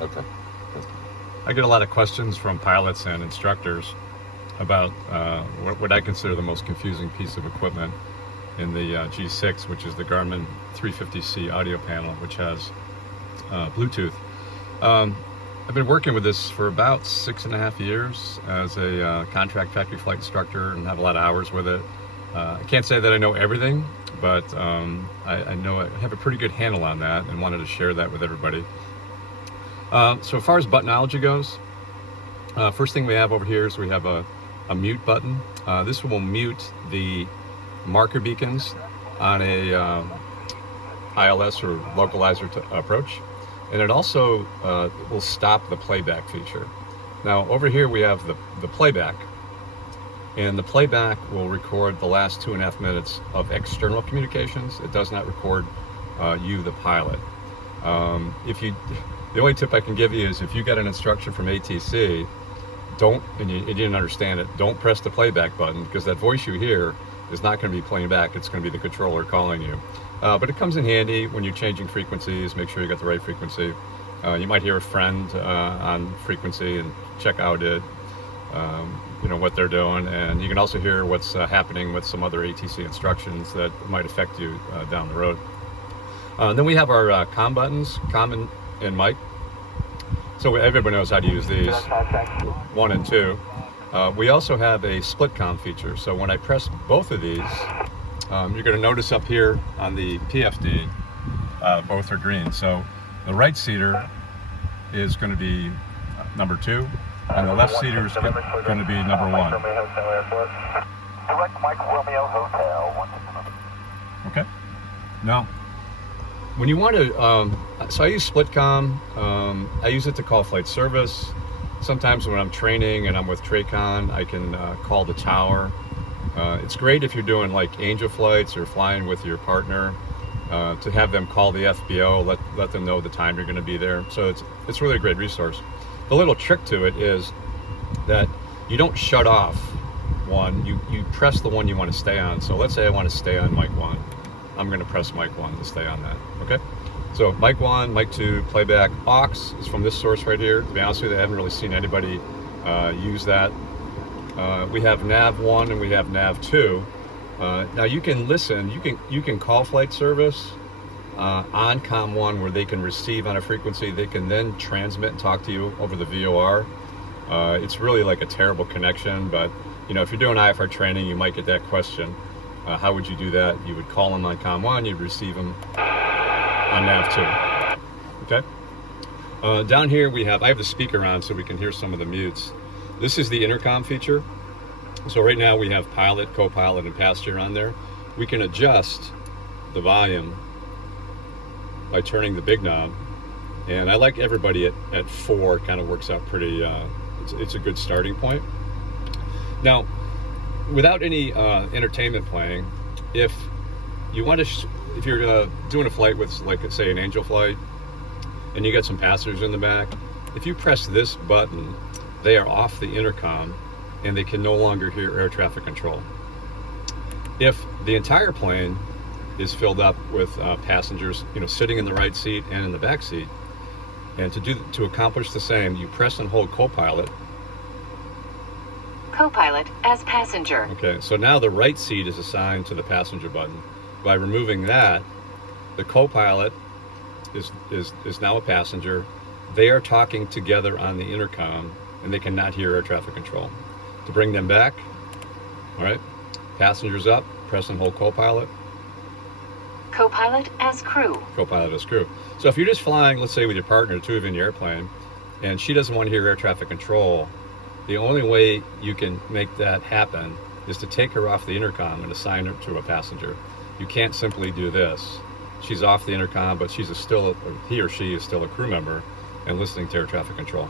Okay. I get a lot of questions from pilots and instructors about what I consider the most confusing piece of equipment in the G6, which is the Garmin 350C audio panel, which has Bluetooth. Um, I've been working with this for about 6.5 years as a contract factory flight instructor and have a lot of hours with it. I can't say that I know everything, but I know I have a pretty good handle on that and wanted to share that with everybody. So as far as buttonology goes, first thing we have over here is we have a mute button. This will mute the marker beacons on a ILS or localizer approach, and it also will stop the playback feature. Now over here we have the playback, and the playback will record the last 2.5 minutes of external communications. It does not record you, the pilot. The only tip I can give you is if you get an instruction from ATC, and you didn't understand it, don't press the playback button, because that voice you hear is not going to be playing back. It's going to be the controller calling you. But it comes in handy when you're changing frequencies. Make sure you got the right frequency. You might hear a friend on frequency and check out what they're doing, and you can also hear what's happening with some other ATC instructions that might affect you down the road. Then we have our comm buttons, comm and mic. So everybody knows how to use these, 1 and 2. We also have a split comm feature. So when I press both of these, you're going to notice up here on the PFD, both are green. So the right seater is going to be number 2, and the left seater is going to be number 1. Direct Mike Romeo Hotel. Okay. Now, when you want to, so I use Splitcom. I use it to call flight service. Sometimes when I'm training and I'm with TRACON, I can call the tower. It's great if you're doing like angel flights or flying with your partner, to have them call the FBO, let them know the time you're going to be there. So it's really a great resource. The little trick to it is that you don't shut off one. You press the one you want to stay on. So let's say I want to stay on mic 1. I'm going to press mic 1 to stay on that. Okay, so mic 1, mic 2, playback. Aux is from this source right here. To be honest with you, I haven't really seen anybody use that. We have nav 1 and we have nav 2. Now you can listen. You can call flight service on COM 1 where they can receive on a frequency. They can then transmit and talk to you over the VOR. It's really like a terrible connection, but if you're doing IFR training, you might get that question. How would you do that? You would call them on COM 1, you'd receive them on nav 2. Okay. Down here I have the speaker on so we can hear some of the mutes. This is the intercom feature. So right now we have pilot, co-pilot, and passenger on there. We can adjust the volume by turning the big knob, and I like everybody at 4. Kind of works out pretty. It's a good starting point. Now, without any entertainment playing, if you want to, if you're doing a flight with, like, say, an angel flight, and you got some passengers in the back, if you press this button, they are off the intercom, and they can no longer hear air traffic control. If the entire plane is filled up with passengers, sitting in the right seat and in the back seat, and to accomplish the same, you press and hold co-pilot. Co-pilot as passenger. Okay, so now the right seat is assigned to the passenger button. By removing that, the co-pilot is now a passenger. They are talking together on the intercom, and they cannot hear air traffic control. To bring them back, all right, passengers up, press and hold co-pilot. Co-pilot as crew. Co-pilot as crew. So if you're just flying, let's say with your partner, 2 of you in the airplane, and she doesn't want to hear air traffic control, the only way you can make that happen is to take her off the intercom and assign her to a passenger. You can't simply do this. She's off the intercom, but he or she is still a crew member and listening to air traffic control.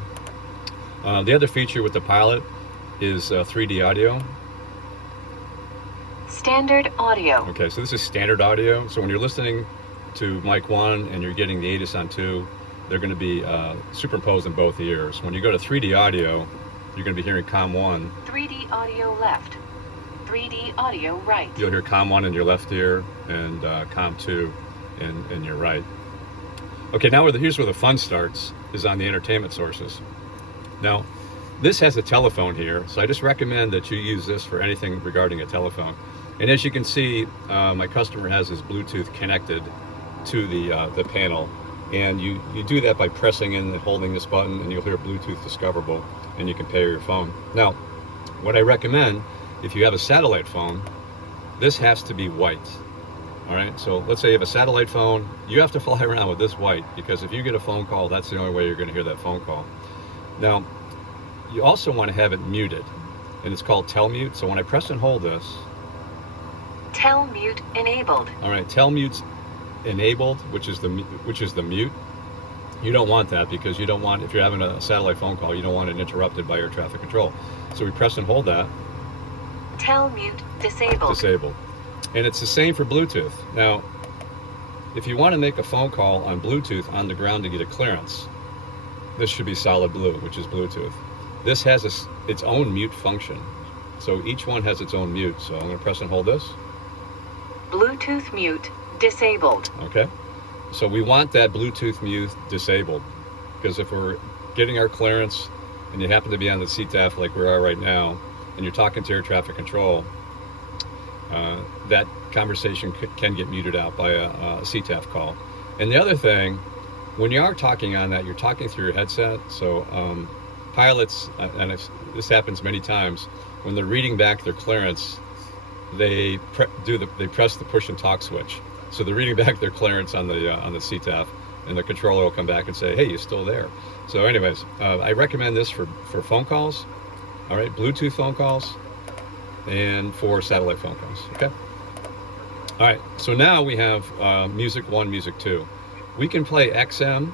The other feature with the pilot is 3D audio. Standard audio. Okay, so this is standard audio. So when you're listening to mic 1 and you're getting the ATIS on 2, they're going to be superimposed in both ears. When you go to 3D audio, you're going to be hearing COM 1. 3D audio left. 3D audio right. You'll hear COM 1 in your left ear and COM 2 in your right. Okay, now here's where the fun starts, is on the entertainment sources. Now, this has a telephone here, so I just recommend that you use this for anything regarding a telephone. And as you can see, my customer has his Bluetooth connected to the panel, and you do that by pressing in and holding this button, and you'll hear Bluetooth discoverable, and you can pair your phone. Now, what I recommend, if you have a satellite phone, this has to be white. All right, so let's say you have a satellite phone, you have to fly around with this white, because if you get a phone call, that's the only way you're going to hear that phone call. Now, you also want to have it muted, and it's called Telmute. So when I press and hold this, Telmute enabled. all right, Telmute's enabled, which is the mute. You don't want that, because you don't want, if you're having a satellite phone call, you don't want it interrupted by air traffic control. So we press and hold that. Telmute disabled. Disabled. And it's the same for Bluetooth. Now, if you want to make a phone call on Bluetooth on the ground to get a clearance, this should be solid blue, which is Bluetooth. This has its own mute function. So each one has its own mute. So I'm going to press and hold this. Bluetooth mute disabled. Okay. So we want that Bluetooth mute disabled, because if we're getting our clearance and you happen to be on the CTAF like we are right now, and you're talking to air traffic control, that conversation can get muted out by a CTAF call. And the other thing, when you are talking on that, you're talking through your headset. So pilots, and this happens many times, when they're reading back their clearance, they press the push and talk switch. So they're reading back their clearance on the CTAF, and the controller will come back and say, "Hey, you're still there." So, anyways, I recommend this for phone calls. All right, Bluetooth phone calls, and for satellite phone calls. Okay. All right. So now we have Music 1, Music 2. We can play XM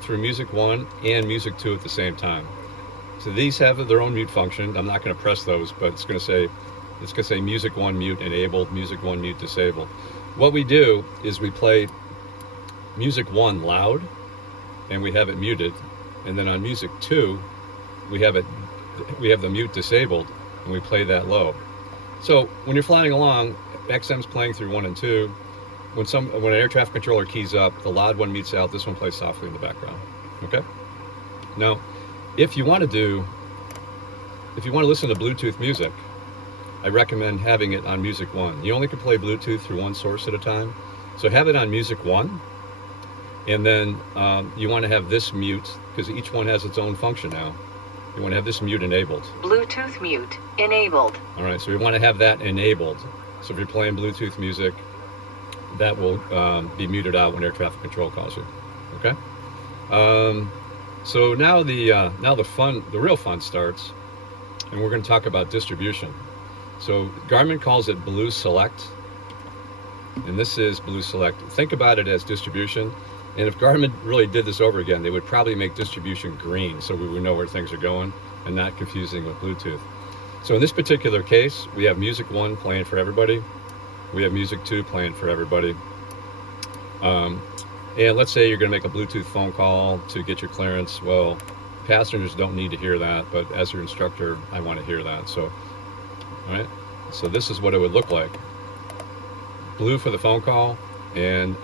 through Music 1 and Music 2 at the same time. So these have their own mute function. I'm not going to press those, but it's going to say Music 1 mute enabled, Music 1 mute disabled. What we do is we play Music 1 loud, and we have it muted, and then on Music 2 we have the mute disabled, and we play that low. So when you're flying along, XM's playing through 1 and 2. When an air traffic controller keys up, the loud one mutes out, this one plays softly in the background. Okay? Now, if you want to listen to Bluetooth music, I recommend having it on Music 1. You only can play Bluetooth through one source at a time. So have it on Music 1, and then you want to have this mute, because each one has its own function now. You want to have this mute enabled. Bluetooth mute enabled. All right, so we want to have that enabled. So if you're playing Bluetooth music, that will be muted out when air traffic control calls you. Okay. So now the real fun starts, and we're going to talk about distribution. So Garmin calls it Blue Select, and this is Blue Select. Think about it as distribution. And if Garmin really did this over again, they would probably make distribution green, so we would know where things are going and not confusing with Bluetooth. So in this particular case, we have Music 1 playing for everybody. We have Music 2 playing for everybody. And let's say you're going to make a Bluetooth phone call to get your clearance. Well, passengers don't need to hear that, but as your instructor, I want to hear that. So, all right. So this is what it would look like. Blue for the phone call, and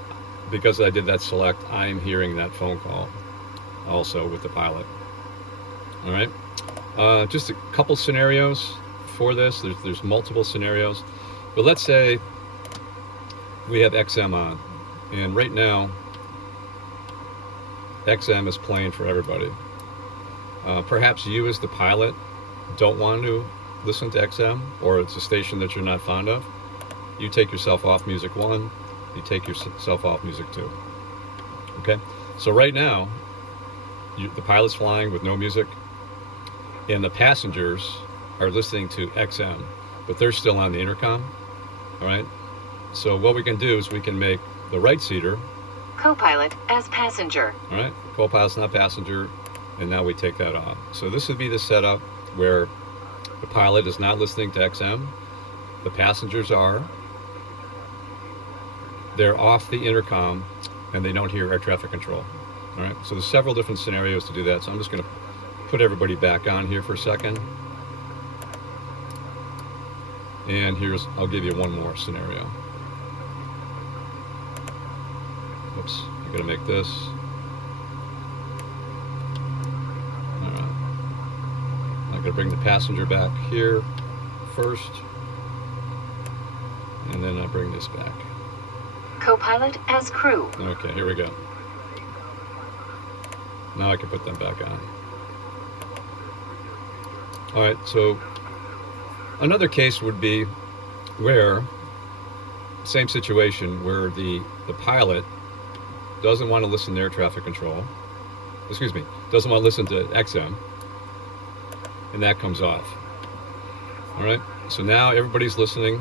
because I did that select, I'm hearing that phone call also with the pilot. All right. Just a couple scenarios for this. There's multiple scenarios, but let's say we have XM on, and right now XM is playing for everybody. Perhaps you as the pilot don't want to listen to XM, or it's a station that you're not fond of. You take yourself off Music 1, you take yourself off Music 2. Okay? So right now, the pilot's flying with no music, and the passengers are listening to XM, but they're still on the intercom. All right? So what we can do is we can make the right seater co-pilot as passenger. All right? Co-pilot's not passenger, and now we take that off. So this would be the setup where the pilot is not listening to XM, the passengers are. They're off the intercom, and they don't hear air traffic control. All right, so there's several different scenarios to do that. So I'm just going to put everybody back on here for a second. And I'll give you one more scenario. Oops, I'm going to make this. I'm going to bring the passenger back here first, and then I bring this back. Co-pilot as crew. Okay, here we go. Now I can put them back on. All right, so another case would be where, same situation, where the pilot doesn't want to listen to air traffic control, doesn't want to listen to XM, and that comes off. All right, so now everybody's listening.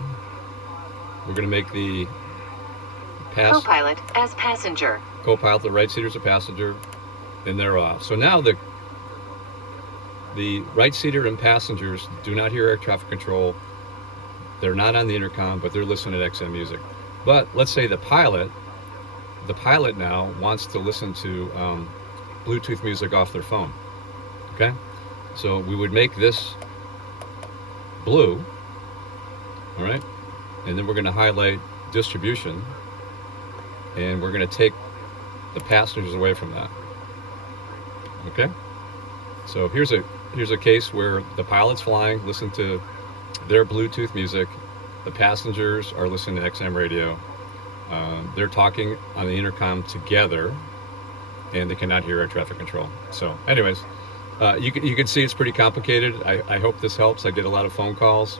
We're going to make the Co-pilot as passenger. co-pilot, the right seater's a passenger, and they're off. So now the right seater and passengers do not hear air traffic control. They're not on the intercom, but they're listening to XM music. But let's say the pilot now wants to listen to Bluetooth music off their phone. Okay, so we would make this blue. All right, and then we're going to highlight distribution, and we're going to take the passengers away from that. Okay, so here's a case where the pilot's flying, listen to their Bluetooth music, the passengers are listening to XM radio, they're talking on the intercom together, and they cannot hear air traffic control. So anyways, you can see it's pretty complicated. I hope this helps. I get a lot of phone calls.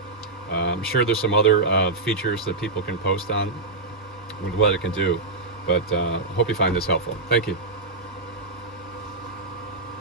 I'm sure there's some other features that people can post on with what it can do, but hope you find this helpful. Thank you.